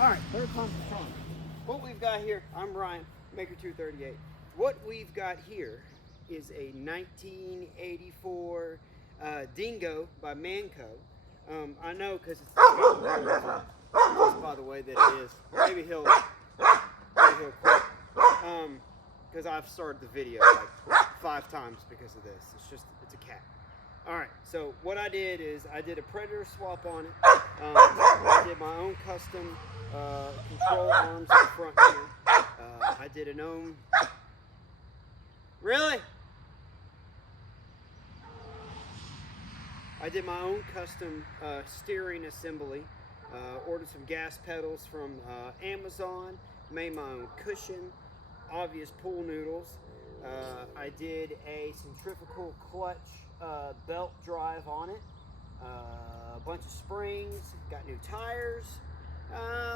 All right, third time's the charm. What we've got here, I'm Ryan, Maker 238. What we've got here is a 1984 Dingo by Manco. I know because it's just by the way that it is. Maybe he'll quit. Because I've started the video like 5 times because of this. It's a cat. All right, so what I did is I did a predator swap on it. I did my own custom control arms in the front here. I did an own... Really? I did my own custom steering assembly. Ordered some gas pedals from Amazon. Made my own cushion. Obvious pool noodles. I did a centrifugal clutch belt drive on it. A bunch of springs. Got new tires.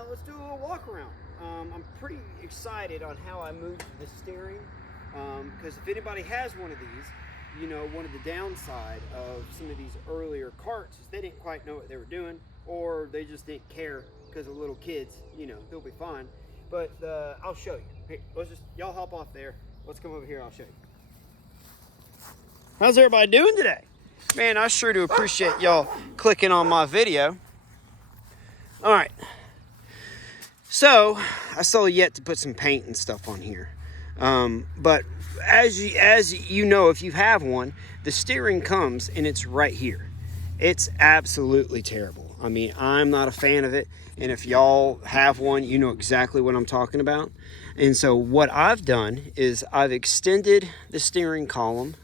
Let's do a little walk around. I'm pretty excited on how I moved the steering. Because if anybody has one of these, you know, one of the downside of some of these earlier karts is they didn't quite know what they were doing, or they just didn't care because of little kids. You know, they'll be fine. But I'll show you. Hey, y'all hop off there. Let's come over here. I'll show you. How's everybody doing today? Man, I sure do appreciate y'all clicking on my video. All right. So I still yet to put some paint and stuff on here. But as you know, if you have one, the steering comes and it's right here. It's absolutely terrible. I mean, I'm not a fan of it. And if y'all have one, you know exactly what I'm talking about. And so what I've done is I've extended the steering column,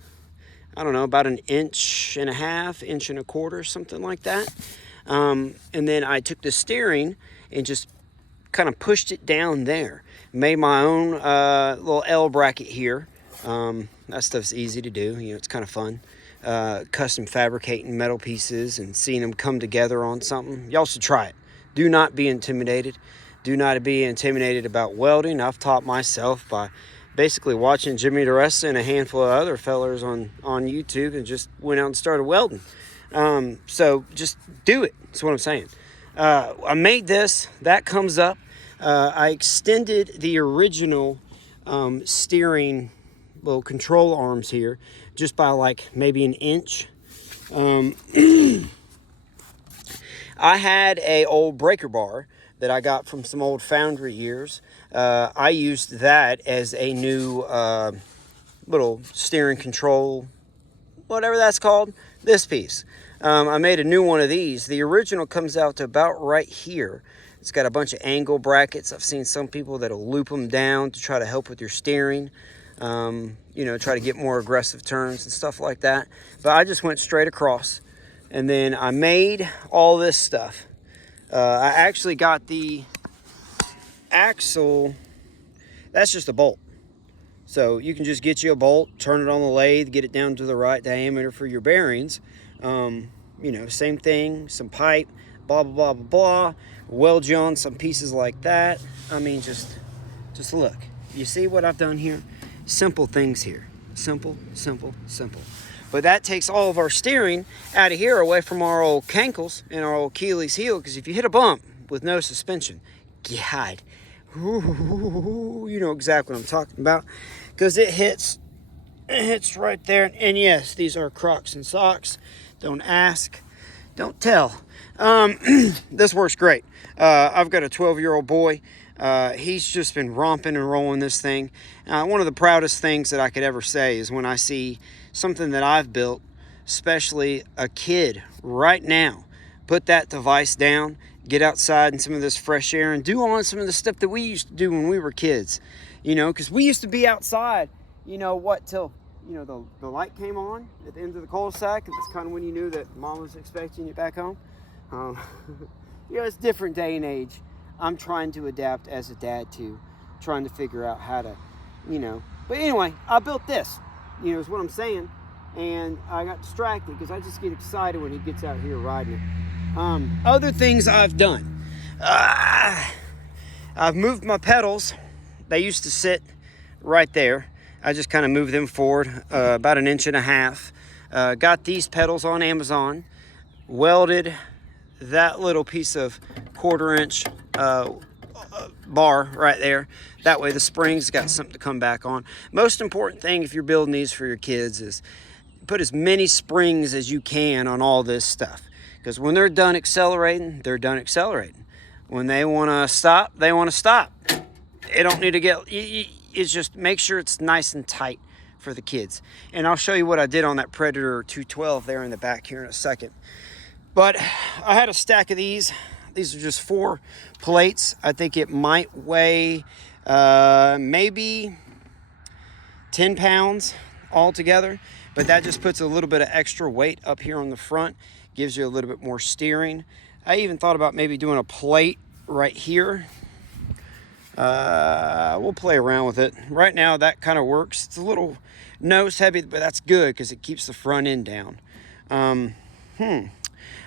I don't know, about 1.5 inches, 1.25 inches, something like that. And then I took the steering and just kind of pushed it down there. Made my own little L bracket here. That stuff's easy to do. You know, it's kind of fun. Custom fabricating metal pieces and seeing them come together on something. Y'all should try it. Do not be intimidated. Do not be intimidated about welding. I've taught myself by basically watching Jimmy DeResta and a handful of other fellers on YouTube, and just went out and started welding. So just do it. That's what I'm saying. I made this. That comes up. I extended the original steering little control arms here just by like maybe 1 inch. I had a old breaker bar that I got from some old foundry years. I used that as a new little steering control, whatever that's called, this piece. I made a new one of these. The original comes out to about right here. It's got a bunch of angle brackets. I've seen some people that'll loop them down to try to help with your steering. You know, try to get more aggressive turns and stuff like that. But I just went straight across. And then I made all this stuff. I actually got the axle. That's just a bolt. So you can just get you a bolt, turn it on the lathe, get it down to the right diameter for your bearings. You know, same thing, some pipe, blah, blah, blah, blah, blah. Weld you on some pieces like that. I mean, just look. You see what I've done here? Simple things here. Simple, simple, simple. But that takes all of our steering out of here, away from our old cankles and our old Achilles heel. Because if you hit a bump with no suspension, God, you know exactly what I'm talking about. Because it hits right there. And yes, these are Crocs and socks. Don't ask, don't tell. This works great. I've got a 12-year-old boy. He's just been romping and rolling this thing. One of the proudest things that I could ever say is when I see something that I've built, especially a kid right now, put that device down, get outside in some of this fresh air, and do on some of the stuff that we used to do when we were kids. You know, because we used to be outside, you know, till, you know, the light came on at the end of the cul-de-sac. It's kind of when you knew that mom was expecting you back home. You know, it's a different day and age. I'm trying to adapt as a dad to trying to figure out how to, you know. But anyway, I built this, you know, is what I'm saying. And I got distracted because I just get excited when he gets out here riding it. Other things I've done. I've moved my pedals. They used to sit right there. I just kind of moved them forward about 1.5 inches. Got these pedals on Amazon. Welded that little piece of 1/4 inch bar right there. That way the spring's got something to come back on. Most important thing if you're building these for your kids is put as many springs as you can on all this stuff, because when they're done accelerating, they're done accelerating. When they want to stop, they want to stop. It don't need to get, it's just make sure it's nice and tight for the kids. And I'll show you what I did on that Predator 212 there in the back here in a second. But I had a stack of these. These are just 4 plates. I think it might weigh maybe 10 pounds altogether, but that just puts a little bit of extra weight up here on the front, gives you a little bit more steering. I even thought about maybe doing a plate right here. We'll play around with it. Right now that kind of works. It's a little nose heavy, but that's good because it keeps the front end down.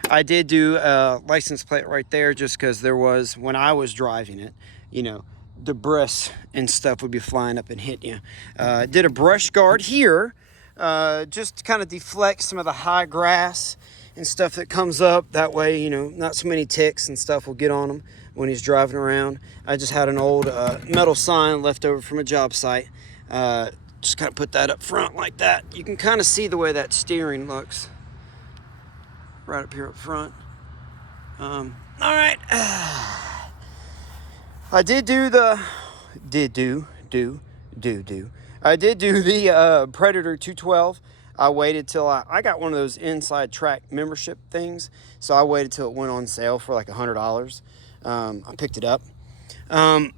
I did do a license plate right there just because there was, when I was driving it, you know, debris and stuff would be flying up and hitting you. Did a brush guard here just to kind of deflect some of the high grass and stuff that comes up. That way, you know, not so many ticks and stuff will get on him when he's driving around. I just had an old metal sign left over from a job site. Just kind of put that up front like that. You can kind of see the way that steering looks right up here up front. All right. I did do the Predator 212. I waited till I got one of those inside track membership things, so I waited till it went on sale for like $100. I picked it up. The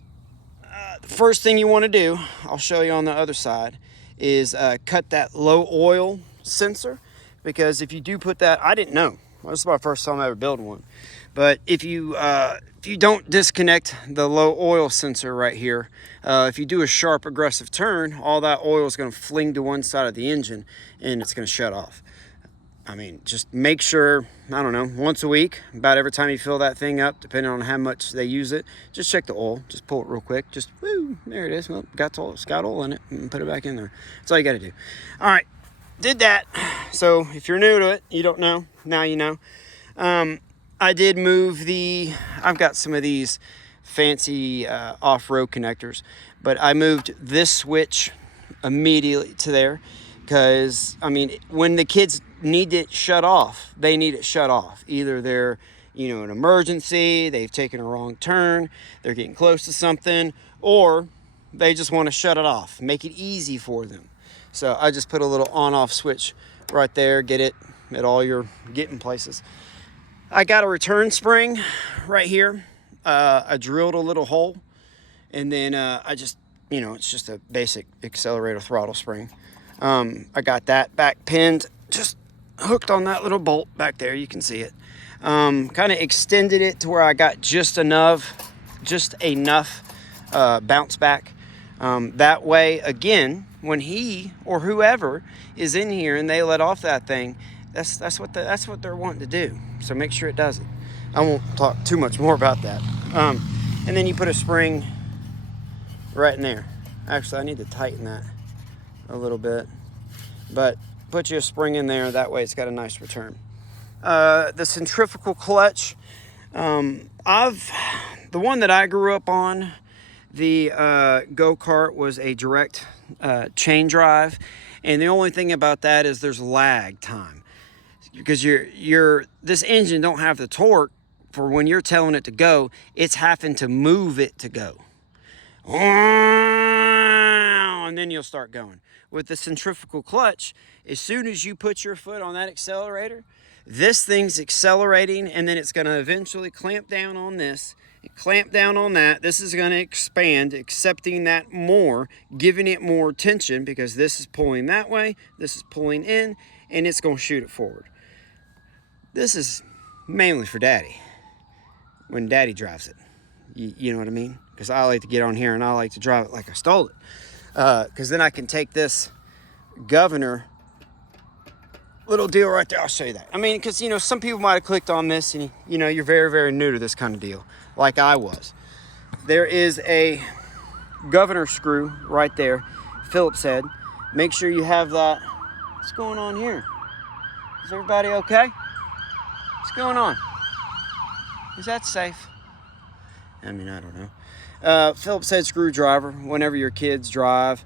first thing you want to do, I'll show you on the other side, is cut that low oil sensor, because if you do put that, I didn't know. Well, this is my first time ever building one. But if you don't disconnect the low oil sensor right here, if you do a sharp aggressive turn, all that oil is going to fling to one side of the engine and it's going to shut off. I mean, just make sure, I don't know, once a week, about every time you fill that thing up, depending on how much they use it, just check the oil. Just pull it real quick. Just, woo, there it is. Well, it's got oil in it. And put it back in there. That's all you got to do. All right, did that. So if you're new to it, you don't know, now you know. I did move I've got some of these fancy off-road connectors, but I moved this switch immediately to there because, I mean, when the kids need it shut off, they need it shut off. Either they're, you know, an emergency, they've taken a wrong turn, they're getting close to something, or they just want to shut it off, make it easy for them. So I just put a little on-off switch right there, get it at all your getting places. I got a return spring right here. I drilled a little hole, and then I just, you know, it's just a basic accelerator throttle spring. I got that back pinned, just hooked on that little bolt back there. You can see it. Kind of extended it to where I got just enough bounce back. That way, again, when he or whoever is in here and they let off that thing, that's what they're wanting to do. So make sure it does it. I won't talk too much more about that. And then you put a spring right in there. Actually, I need to tighten that a little bit, but put you a spring in there. That way it's got a nice return. The centrifugal clutch, the one that I grew up on, the go-kart, was a direct chain drive, and the only thing about that is there's lag time, because this engine don't have the torque for when you're telling it to go. It's having to move it to go, and then you'll start going. With the centrifugal clutch, as soon as you put your foot on that accelerator, this thing's accelerating, and then it's going to eventually clamp down on this, clamp down on that. This is going to expand, accepting that more, giving it more tension, because this is pulling that way, this is pulling in, and it's going to shoot it forward. This is mainly for Daddy, when Daddy drives it. You know what I mean? Because I like to get on here and I like to drive it like I stole it. Because then I can take this governor little deal right there. I'll show you that. I mean, because, you know, some people might have clicked on this and, you know, you're very, very new to this kind of deal, like I was. There is a governor screw right there, Phillips head. Make sure you have that. What's going on here? Is everybody okay? What's going on? Is that safe? I mean, I don't know. Phillips head screwdriver, whenever your kids drive,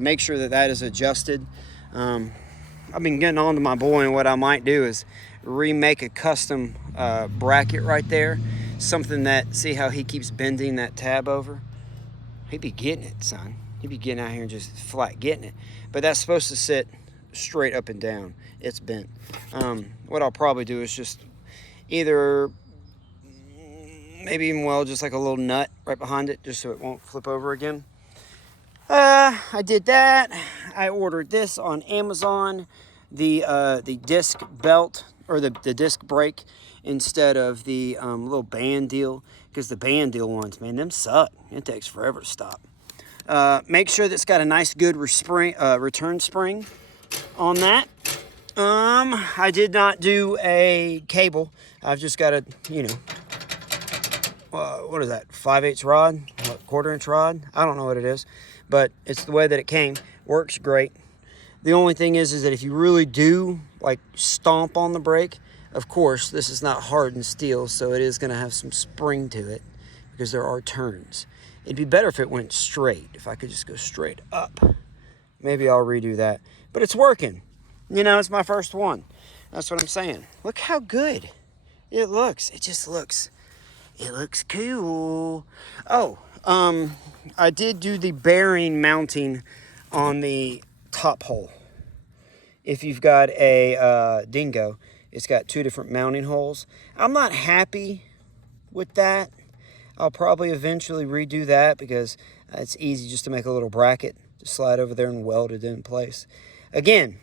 make sure that that is adjusted. I've been getting on to my boy, and what I might do is remake a custom bracket right there. Something that, see how he keeps bending that tab over? He'd be getting it, son. He'd be getting out here and just flat getting it. But that's supposed to sit straight up and down. It's bent. What I'll probably do is just either maybe even weld just like a little nut right behind it, just so it won't flip over again. I did that. I ordered this on Amazon, the disc belt, or the disc brake, instead of the little band deal, because the band deal ones, man, them suck. It takes forever to stop. Make sure that it's got a nice good return spring on that. I did not do a cable. I've just got a, what is that, 5/8 rod, what, 1/4 inch rod? I don't know what it is, but it's the way that it came. Works great. The only thing is that if you really do like stomp on the brake, of course, this is not hardened steel, so it is going to have some spring to it because there are turns. It'd be better if it went straight, if I could just go straight up. Maybe I'll redo that. But it's working. It's my first one. That's what I'm saying. Look how good it looks. It looks cool. Oh, I did do the bearing mounting on the top hole. If you've got a Dingo, it's got 2 different mounting holes. I'm not happy with that. I'll probably eventually redo that because it's easy just to make a little bracket to slide over there and weld it in place. Again,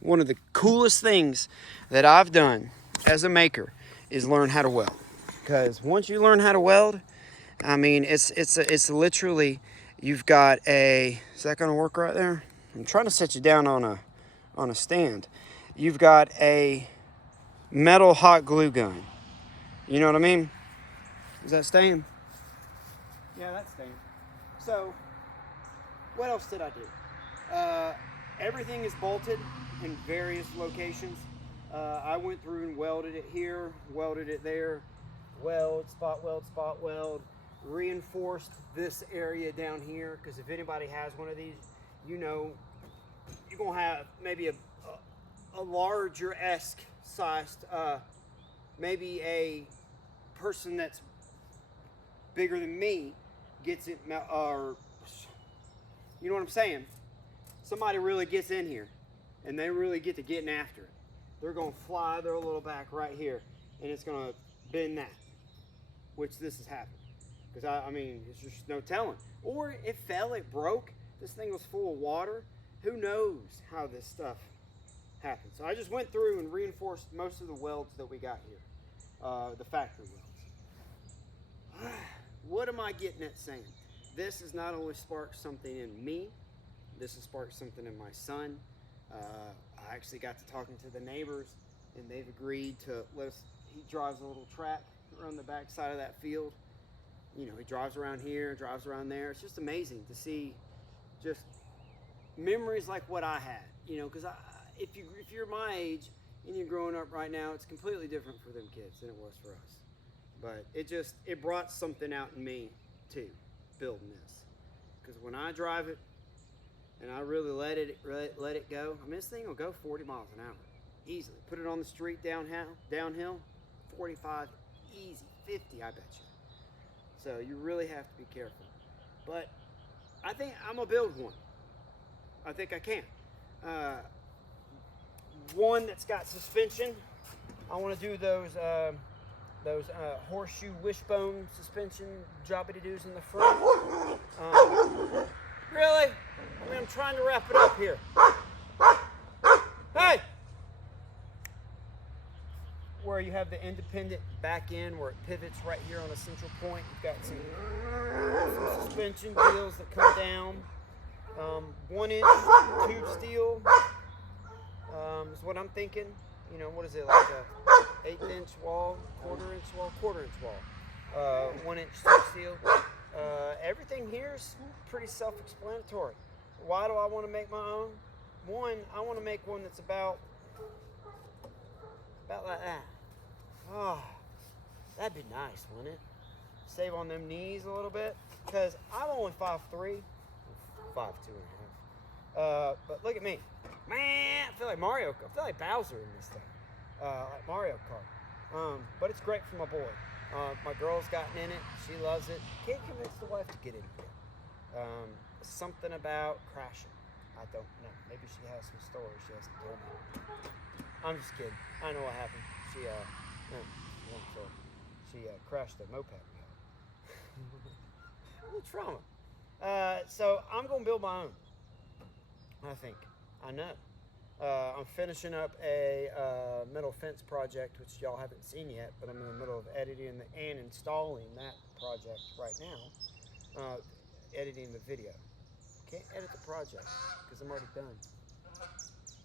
one of the coolest things that I've done as a maker is learn how to weld. Because once you learn how to weld, I mean, it's literally, you've got a, is that going to work right there? I'm trying to set you down on a stand. You've got a metal hot glue gun. You know what I mean? Is that staying? Yeah, that's staying. So, what else did I do? Everything is bolted in various locations. I went through and welded it here, welded it there, spot weld, reinforced this area down here, because if anybody has one of these, you're going to have maybe a larger-esque sized, maybe a person that's bigger than me gets it, or you know what I'm saying? Somebody really gets in here and they really get to getting after it. They're going to fly their little back right here, and it's going to bend that, which this has happened. Because I mean, it's just no telling. Or it fell, it broke. This thing was full of water. Who knows how this stuff happened? So I just went through and reinforced most of the welds that we got here, the factory welds. What am I getting at saying? This has not only sparked something in me, this has sparked something in my son. I actually got to talking to the neighbors, and they've agreed to let us, he drives a little track around the back side of that field. He drives around here, drives around there. It's just amazing to see just memories like what I had, because if you're my age and you're growing up right now, it's completely different for them kids than it was for us. But it brought something out in me too, building this. Because when I drive it and I really let it go, I mean, this thing will go 40 miles an hour easily. Put it on the street downhill, 45 easy, 50 I bet you. So you really have to be careful. But I think I'm gonna build one. I think I can. One that's got suspension. I want to do those horseshoe wishbone suspension jobbity-doos in the front. Really? I mean, I'm trying to wrap it up here. Hey! Where you have the independent back end where it pivots right here on a central point. You've got some suspension deals that come down. 1-inch tube steel is what I'm thinking. What is it, like a 1/8-inch wall, 1/4-inch wall, 1/4-inch wall, 1-inch tube steel. Everything here is pretty self-explanatory. Why do I want to make my own? One, I want to make one that's about like that. Oh, that'd be nice, wouldn't it? save on them knees a little bit, because I'm only 5'3", 5'2.5". But look at me, man. I feel like Mario. I feel like Bowser in this thing, like Mario Kart. But it's great for my boy. My girl's gotten in it. She loves it. Can't convince the wife to get in it. Something about crashing. I don't know. Maybe she has some stories she hasn't told me. I'm just kidding. I know what happened. She crashed a moped. A little trauma. So I'm gonna build my own. I think. I know. I'm finishing up a metal fence project, which y'all haven't seen yet, but I'm in the middle of editing and installing that project right now. Editing the video. Can't edit the project because I'm already done.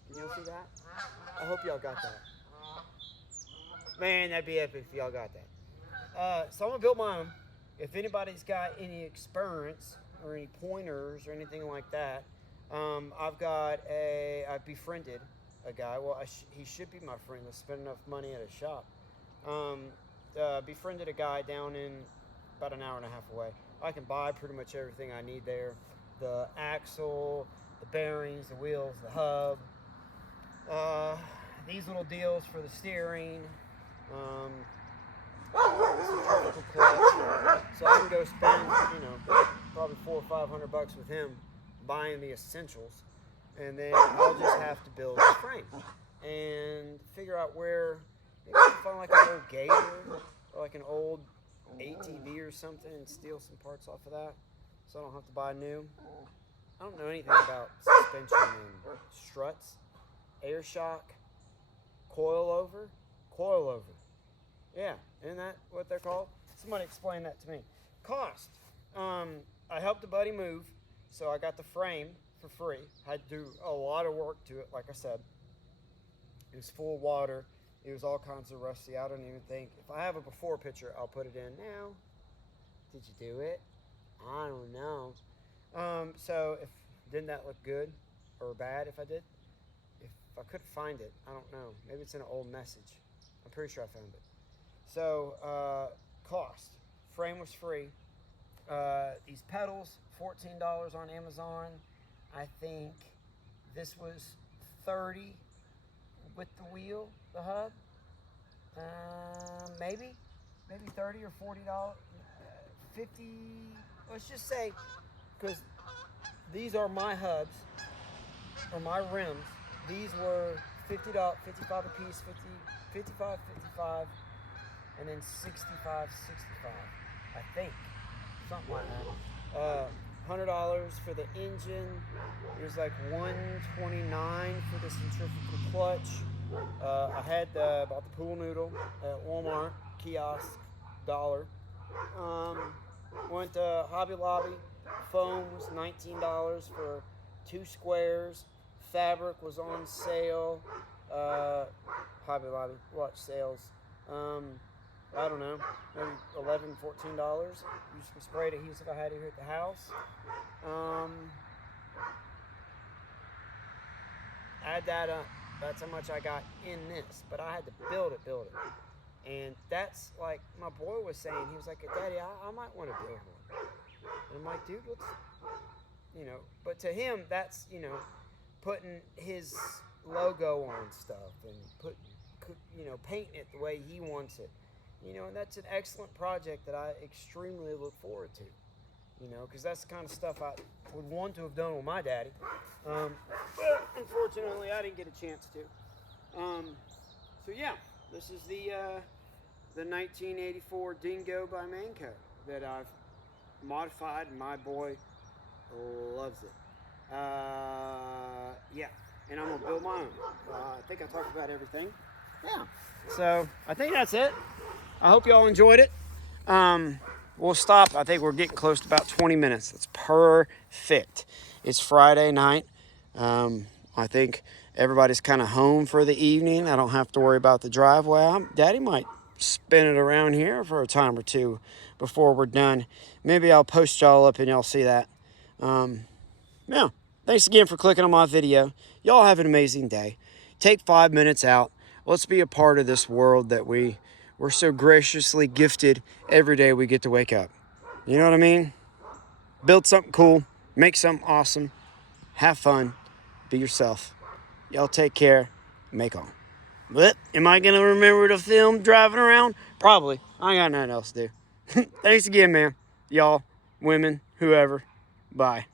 Can y'all see that? I hope y'all got that. Man, that'd be epic if y'all got that. So I'm gonna build my own. If anybody's got any experience or any pointers or anything like that, I've befriended a guy. Well, he should be my friend. Let's spend enough money at a shop. Befriended a guy down in about an hour and a half away. I can buy pretty much everything I need there. The axle, the bearings, the wheels, the hub. These little deals for the steering. So I can go spend, probably $400 or $500 with him buying the essentials, and then I'll just have to build the frame and figure out where. Maybe I can find like an old Gator or like an old ATV or something and steal some parts off of that, so I don't have to buy new. I don't know anything about suspension and struts, air shock, coilover. Yeah, isn't that what they're called? Somebody explain that to me. Cost. I helped a buddy move, so I got the frame for free. Had to do a lot of work to it, like I said. It was full of water. It was all kinds of rusty. I don't even think. If I have a before picture, I'll put it in now. Did you do it? I don't know. So didn't that look good or bad if I did? If I couldn't find it, I don't know. Maybe it's in an old message. I'm pretty sure I found it. So, cost. Frame was free. These pedals, $14 on Amazon. I think this was $30 with the wheel, the hub. Maybe $30 or $40. 50. Let's just say, because these are my hubs or my rims. These were $50, 55 a piece, 55, and then 65. I think something like that. $100 for the engine. It was like $129 for the centrifugal clutch. I had bought the pool noodle at Walmart kiosk, $1. Went to Hobby Lobby. Foam was $19 for 2 squares. Fabric was on sale. Hobby Lobby watch sales. I don't know, maybe $11, $14. Used some spray adhesive I had here at the house. Add that up. That's how much I got in this, but I had to build it. And that's like my boy was saying. He was like, "Daddy, I might want to build one." And I'm like, "Dude, let's, But to him, that's putting his logo on stuff and painting it the way he wants it. And that's an excellent project that I extremely look forward to. Because that's the kind of stuff I would want to have done with my daddy. But unfortunately, I didn't get a chance to. So yeah, this is the 1984 Dingo by Manco that I've modified, and my boy loves it. Yeah, and I'm gonna build my own. I think I talked about everything. Yeah. So I think that's it. I hope y'all enjoyed it. We'll stop. I think we're getting close to about 20 minutes. That's perfect. It's Friday night. I think everybody's kind of home for the evening. I don't have to worry about the driveway. Daddy might spin it around here for a time or two before we're done. Maybe I'll post y'all up and y'all see that. Yeah. Thanks again for clicking on my video. Y'all have an amazing day. Take 5 minutes out. Let's be a part of this world that we we're so graciously gifted every day we get to wake up. You know what I mean? Build something cool, make something awesome, have fun, be yourself. Y'all take care, make on. But am I going to remember to film driving around? Probably. I ain't got nothing else to do. Thanks again, man. Y'all, women, whoever. Bye.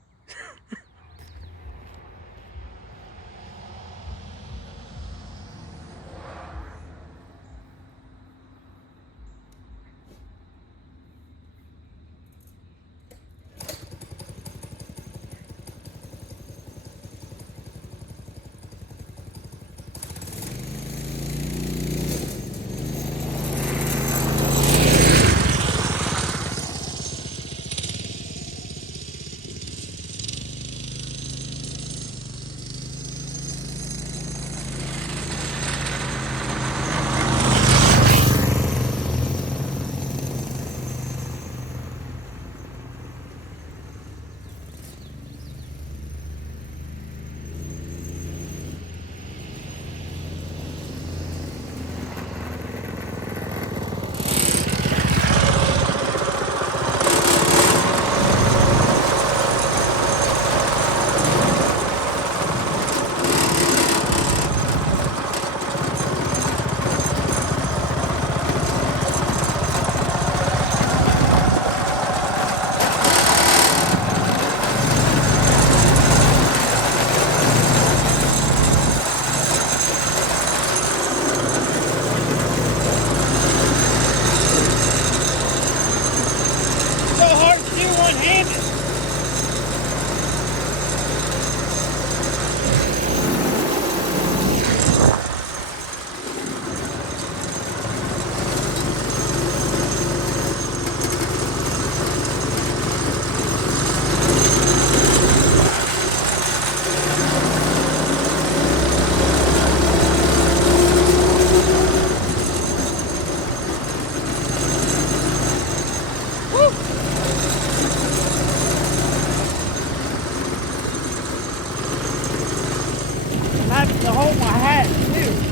To hold my hat too.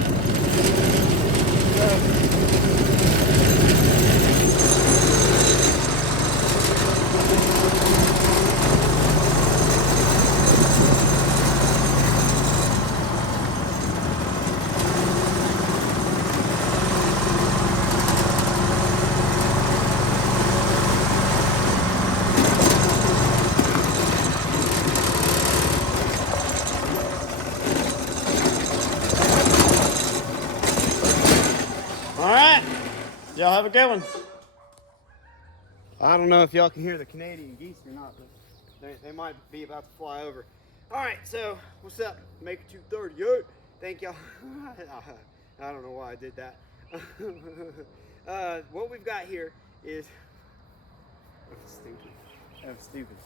Alright, y'all have a good one. I don't know if y'all can hear the Canadian geese or not, but they might be about to fly over. Alright, so what's up? Make it 2:38. Thank y'all. I don't know why I did that. What we've got here is... That was stupid.